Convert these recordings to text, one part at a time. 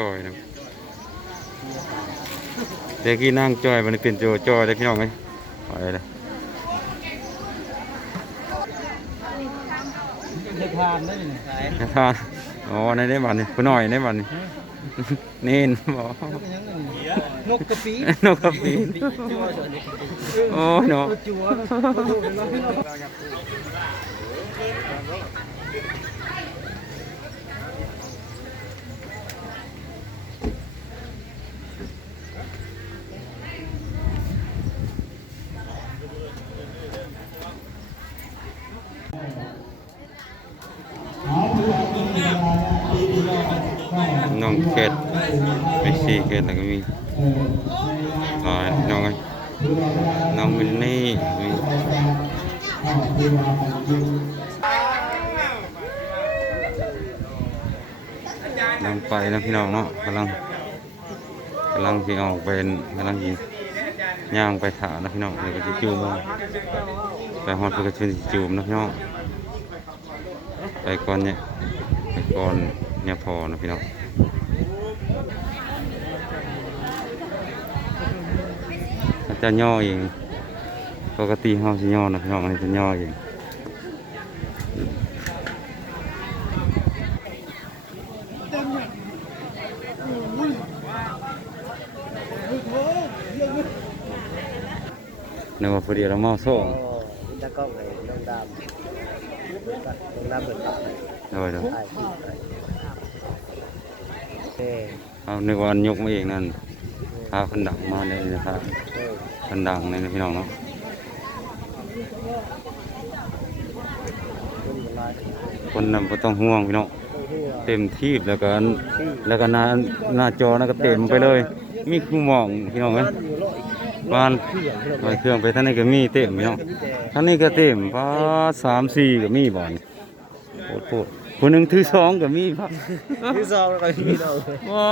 จอยนะเด็กกี้นั่งจอยมันเป็นโจจอยได้พี่น้องไหมไปเลยจะทานได้ไหมนะท่านอ๋อในได้บัตรนี่ผู้น้อยในบัตรนี่เน้นบอกนกกระปีนกกระปีนโอ้ยเนาะ เกดไปสี่เกดแล้วก็มีลายน้องไอ้น้องมินนี่มีน้องไปนะพี่น้องเนาะกำลังกำลังที่ออกเป็นกำลังยิงย่างไปถานะพี่น้องเดี๋ยวก็จะจูมเอาไปฮอดเพื่อก็จะจูมนะพี่น้องไปก่อนเนี่ยไปก่อนเนี่ยพอนะพี่น้อง เขา จะย่อเองปกติเขาจะย่อนะพี่น้องอันนี้จะย่อเองนึกว่าพอดีเราเมาโซ่อินตะกล้องเลยน้องดำน้องดำเหมือนกับโดยโดยถ่ายคลิปไปเอ้ยเอานึกว่าอันยกมาเองนั่นพาคนดังมาเลยนะครับ เอ้ยคนดังเลยนะพี่น้องเนาะคุณลายคนนั้นบ่ต้องห่วงพี่น้องเต็มที่เหรอเต็มที่แล้วก็อันที่แล้วก็หน้าหน้าจอนั่นก็เต็มไปเลย มีคือหมองพี่น้องเอ้ยบ้านอยู่ร้อยบ้านเครื่องไปท่านนี้ก็มีเต็มพี่น้องท่านนี้ก็เต็มป้าสามสี่ก็มีบ่อนโคตรโคตรคนหนึ่งถือสองก็มีครับที่ซองแล้วก็มีเราว้า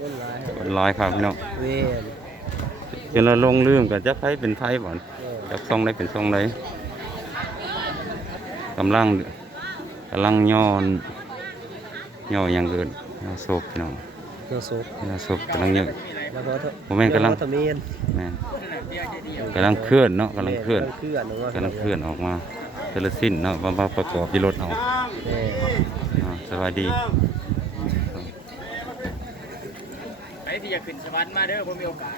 คนลายวหลายครับพี่น้องเวียน จนเราลงลืมกันจะไผเป็นไผบ่อนเออจักซองได้เป็นซองได้กำลังกำลังย้อนย่ออย่างเกินย่อศพพี่น้องเจ้าซุปย่อศพกำลังเยอะแล้วก็ผมแม่นกำลังทะเมียนแม่นกำลังเคลื่อนเนาะกำลังเคลื่อนเคลื่อนออกมากำลังเคลื่อนออกมาเทเลสิ้นเนาะมามาประกอบที่รถเอาเอ้ยอ่าสวัสดีใครที่อยากขึ้นสวรรค์มาเด้อผมมีโอกาส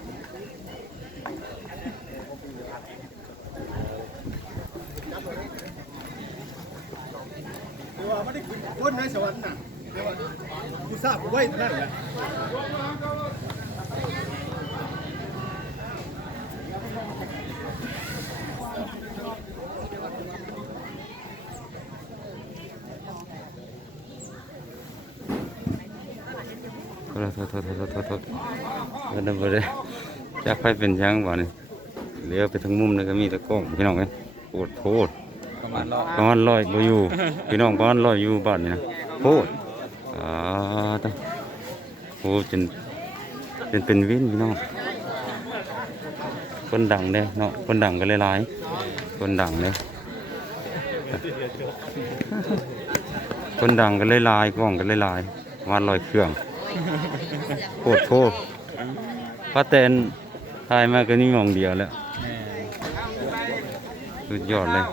ว่าไม่ได้ขึ้นคนในสวรรค์น่ะแต่ว่ากูทราบกูไว้เท่นั้นแหละโทษโทษโทษโทษโทษโทษเงินบ่ได้จักไปเป็นยังบ่เนี่ยเลี้ยวไปทางมุมนั่นก็มีตะกล้องพี่น้องเอ้ย โคตรโพดประมาณร้อยประมาณร้อยบ่อยู่ พี่น้องประมาณร้อยอยู่บ้านนี่นะโพดอ่าตะโอ้จนเป็นเป็นวินพี่น้องคนดังเด้เนาะคนดังก็หลายๆคนดังเด้คนดังก็หลายๆกล้องก็หลายๆประมาณร้อยเครื่องโคตรโคตรป้าแตนทายมาก็นี่มองเดียวแล้ว สุดยอดเลย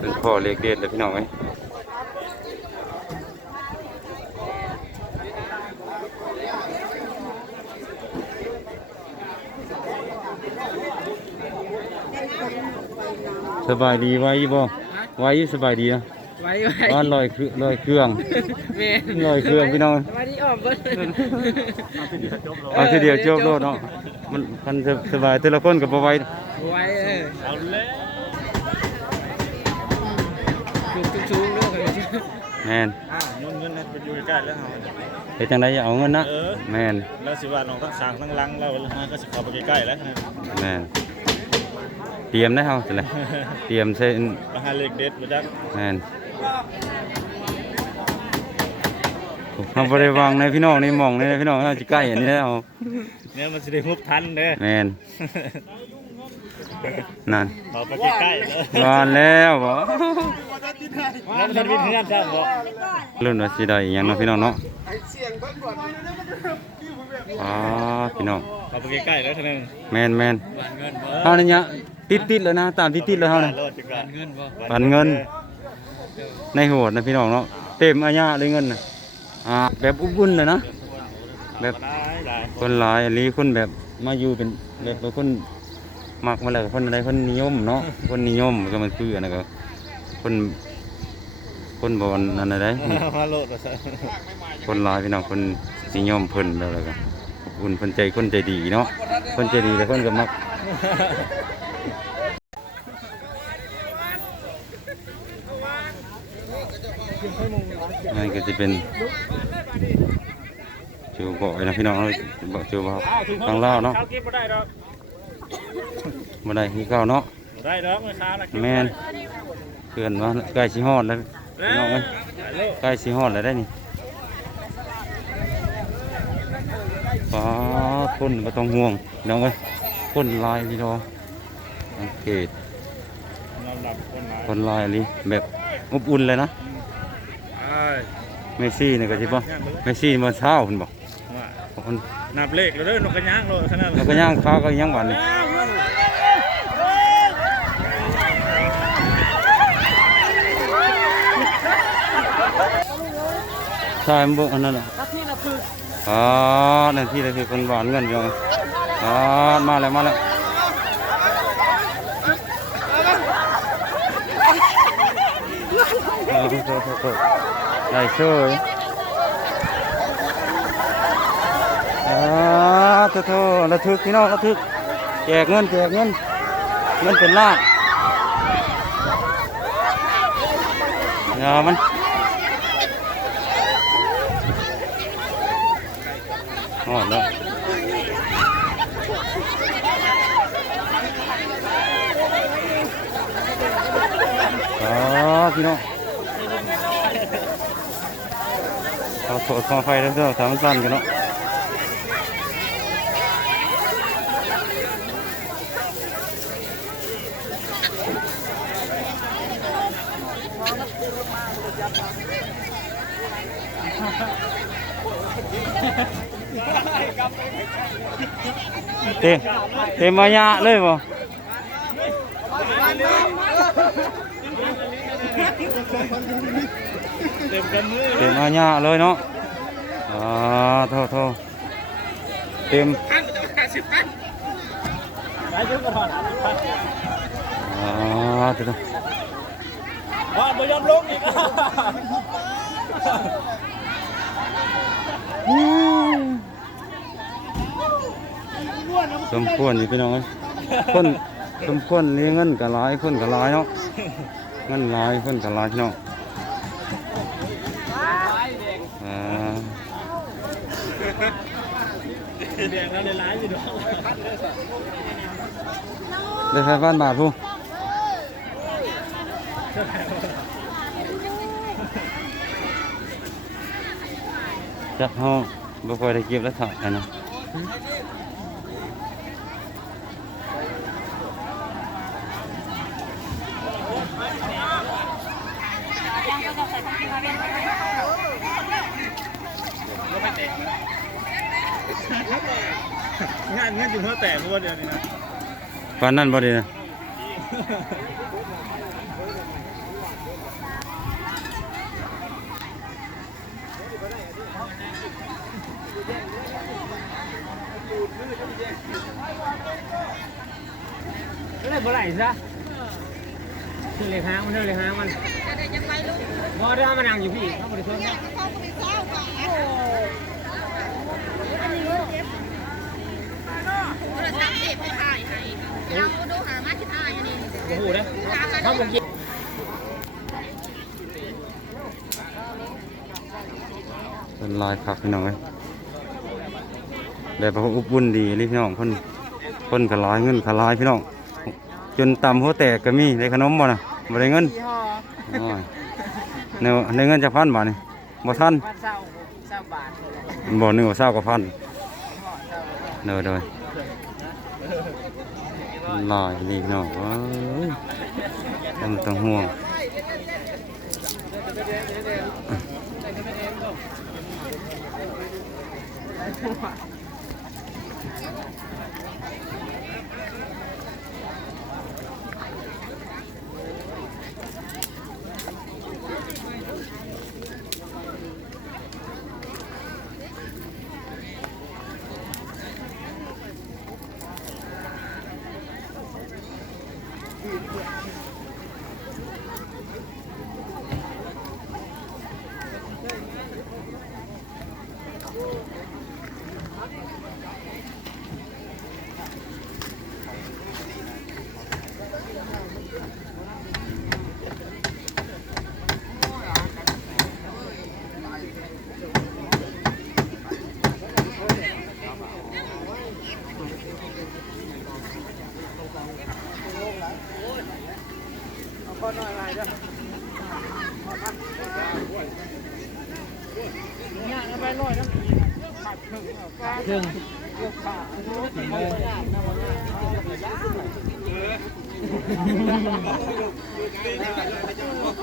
เป็นพ่อเล็กเด็ดเลยพี่น้องไหม สบายดีไว้บ่ไว้สบายดีนะไว้ไว้บ้านลอยเครื่องลอยเครื่องเมนลอยเครื่องพี่น้องไว้ที่ออกก็เอาทีเดียวจบโลดเนาะมันมันสบายแต่ละคนก็บ่ไหวไว้เออเอาเลยชูชูเรื่องอะไรแม่นอ้าวนุ่นเงินไปอยู่ใกล้แล้วเฮาเฮ็ดจังได๋เอาเงินนะเออแม่นแล้วสิว่าน้องทั้งสางทั้งหลังเราฮะก็สิเข้าไปใกล้ๆแล้วแม่นเต รียมได้เฮาจังได๋เตรียมใส่มาหาเลขเด็ดมาจักแม่นเราบ่ได้วางในพี่น้องในหม่องในพี่น้องเราสิใกล้อันนี้แล้วเนี่ยมันจะได้ฮุบทันเด้อแม่นนั่นขอไปใกล้ๆเลยวานแล้วบ่แล้วมันจะวิ่งเงื่อนจ้าบ่รุ่นว่าสิได้อิหยังเนาะพี่น้องเนาะไอ้เสียงเบิ้งก่อนอ๋อพี่น้องขอไปใกล้ๆแล้วเท่านั้นแม่นแม่นหวานเงินบ่เฮานี่เนี่ยติดๆแล้วนะ ตามติดๆแล้วเฮานี่โลดดีกว่าเงินบ่ปันเงิน ในโหดนะพี่น้องเนาะเต็มอาญาเลยเงินน่ะอ่าแบบอุ่นๆเลยนะแบบหลายหลายคนหลายอันนี้คนแบบมาอยู่เป็นแบบว่าคนมักมาแล้วก็คนอะไรคนนิยมเนาะคนนิยมก็มันคืออันนั้นก็คนคนบอลนั่นอะไรมาโลดว่าซะคนหลายพี่น้องคนนิยมเพิ่นแบบอะไรก็อบอุ่นเพิ่นใจคนใจดีเนาะคนใจดีแต่คนก็มัก นั่นก็จะเป็นจูบอกนะพี่น้องเอ้ยบอกจูบอกทางลาวเนาะข้าวกินบ่ได้ดอกบ่ได้คือเก่าเนาะบ่ได้ดอกไม่ค้าละแม่นเพื่อนว่าใกล้สิฮอดแล้วพี่น้องเอ้ยใกล้สิฮอดแล้วได้นี่ฟ้าคนบ่ต้องห่วงพี่น้องเอ้ยคนหลายพี่น้องสังเกตนอนหลับคนหลายคนหลายเลยแบบอบอุ่นเลยนะอ้าย เมสซี่นี่ก็สิบ่เมสซี่มื้อเช้าเพิ่นบอกว่าคนนับเลขแล้วเด้อนกกระย่างโลดขนาดแล้วก็ย่างฟ้าก็ยังหวานนี่ใช่มันบ่อันนั้นน่ะอ๋อนั่นที่นั่นคือคนหวานเงินอยู่อ๋อมาแล้วมาแล้วโอ้โหโถ่โถ่โถ่ได้เชื่ออ๋ อโถ่โถ่ระทึกพี่น้องระทึกแจกเงินแจก ขอโทษขอไฟแล้วเด้อทามสั้นกันเนาะเต็มเต็มมายะเลยบ่ เต็มกันมือเต็มมายะเลยเนาะอ๋อโทษโทษเต็มไปเดี๋ยวก่อนอ๋อเต็มว่าบ่ยอมลงอีกสมควรอยู่พี่น้องเอ้ยคนสมควรเลี้ยงเงินกับหลายคนกับหลายเนาะเงินหลายคนกับหลายพี่น้อง อ่าแดงแล้วหลายๆอยู่ดอกได้ไฟฟ้าบาทผู้จักเฮาบ่ค่อยได้เก็บแล้วถ่ายกันนะ งานงานจุ่มหัวแตกบ่เดี๋ยวนี้นะปานนั้นบ่ดีนะก็เลยบ่ไหลซะ ชื่อเลขหางมันชื่อเลขหางมันบ่ได้เอามานั่งอยู่พี่เขาบ่ได้ชวนโทรศัพท์เด็กไปถ่ายให้เราดูหามาที่ถ่ายอันนี้บ่ฮู้เด้อเขาบ่กินเป็นลายคักพี่น้องเอ้ยแบบว่าอบอุ่นดีเลยพี่น้องคนคนก็หลายเงินก็หลายพี่น้อง จนตำหัวแตกก็มีได้ขนมบ่น่ะบ่ได้เงินโอ้ยแนวได้เงินจะพันบาทนี่บ่ทันวันเสาร์เสามันบ่หนึงว่าเศร้ากว่าพันเด้อเด้อหลายนี่พี่น้องเอ้ยต้องต้องห่วง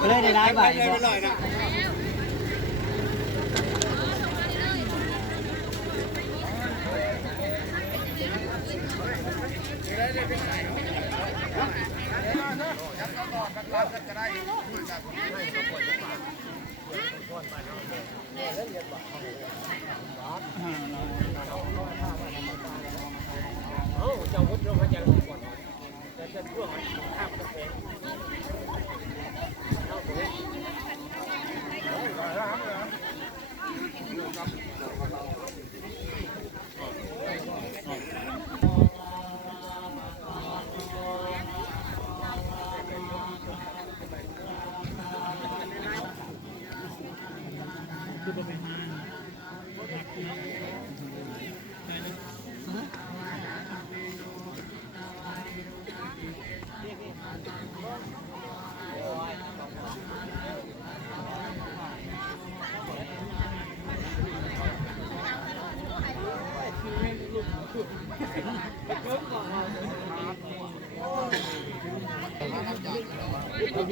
เลยได้ได้บ่าย เจ้าบัว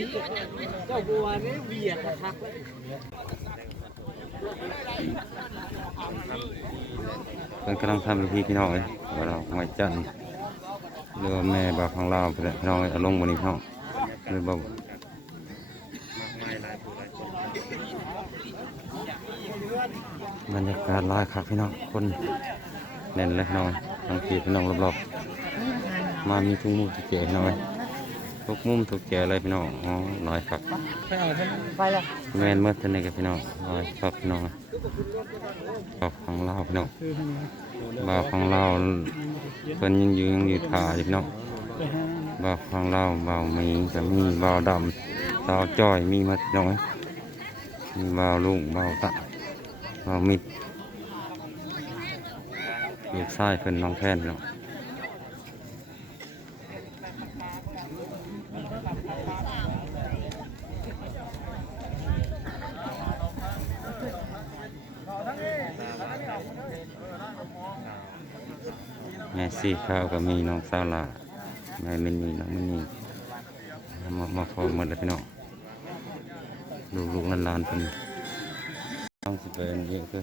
นี่เบียดคักเลยเพิ่นกำลังทำพิธีพี่น้องเอ้ยว่าเราหอยจันทร์หรือแม่บาของเราไปแล้วพี่น้องเอ้ยเอาลงบนนี้พี่น้องหรือบ่าบรรยากาศลายคักพี่น้องคนแน่นเลยพี่น้องทั้งที่พี่น้องรอบๆมามีทุกมุมทุกแก่พี่น้องเอ้ย ทุกมุมทุกแก่เลยพี่น้องอ๋อหลายคักไปเอาท่านไปละแม่นเมื่อเท่านี้กับพี่น้องหลายคักพี่น้องบ่าวของเราพี่น้องบ่าวของเราเพิ่นยังอยู่ยังอยู่ท่าอยู่พี่น้องบ่าวของเราบ่าวมีก็มีบ่าวดำสาวจ้อยมีหมาน้อยมีบ่าวลุงบ่าวตะบ่าวมิดลูกชายเพิ่นน้องแพนเนาะ แม่สี่ข้าวก็มีน้องสาวลาแม่มินนี่น้องมินนี่มามาพอหมดเลยพี่น้องลูกลูกลานๆเพิ่นต้องสิเป็นเยอะคือ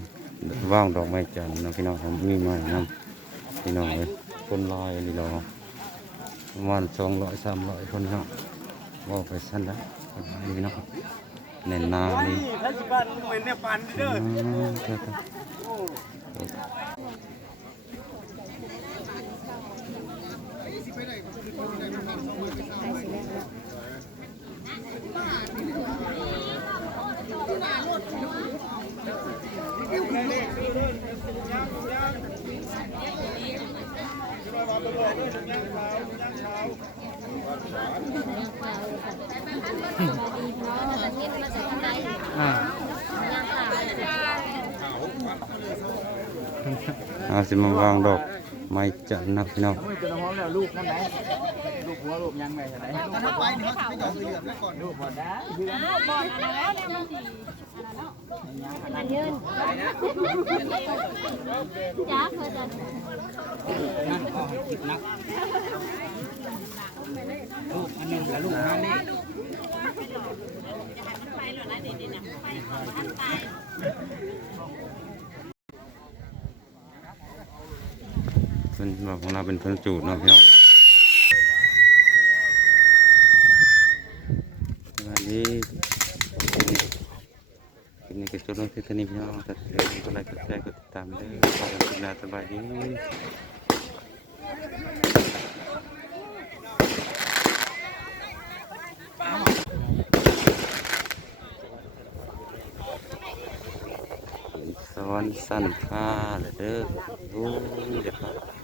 ว่างดอกไม้จันทร์น้องพี่น้องผมมีม้นํพี่น้องเอ้ยคนลอยนี่ดอกประมาณสองร้อยสามร้อยคนพี่น้องว่าไปสั้นแล้วนี่พี่น้องแน่นนานี่ถ้าสิบ้านมึงเป็นเนี่ยปันเด้อ อืม เจ้าค่ะอ่าเอาสิมาวางดอก ไม่จัดนะพี่น้องจะน้องแล้วลูกนั่นไหนลูกหัวลูกยังไงไหนถ้าไปนี่เขาไม่ยอมเหลือแล้วก่อนลูกบ่ได้บอลแล้วเนี่ยมันสีมันยืนจ้าเพื่อนนั่นก็คิดนักลูกอันหนึ่งกับลูกห้านี่ไปหรอนะเพิ่านบอ กของเราเป็นเพิ่นจูดเนาะพี่น้องวันนี้เป็นในกระจุดลงที่ตอนนี้พี่น้องตัดเสียงก็ไลค์กดแชร์กดติดตามด้วยขอบคุณนะสบายดีสวรรค์สั้นค่าเลยเด้อโอ้เดี๋ยวก่อน